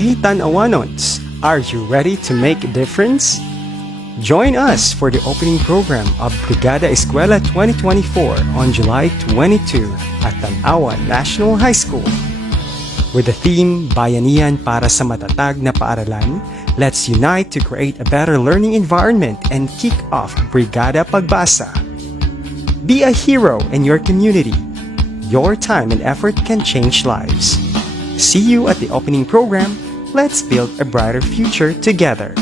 Hey Tan-Awanons, are you ready to make a difference? Join us for the opening program of Brigada Eskwela 2024 on July 22 at Tan-Awan National High School. With the theme, Bayanihan para sa matatag na paaralan, let's unite to create a better learning environment and kick off Brigada Pagbasa. Be a hero in your community. Your time and effort can change lives. See you at the opening program. Let's build a brighter future together.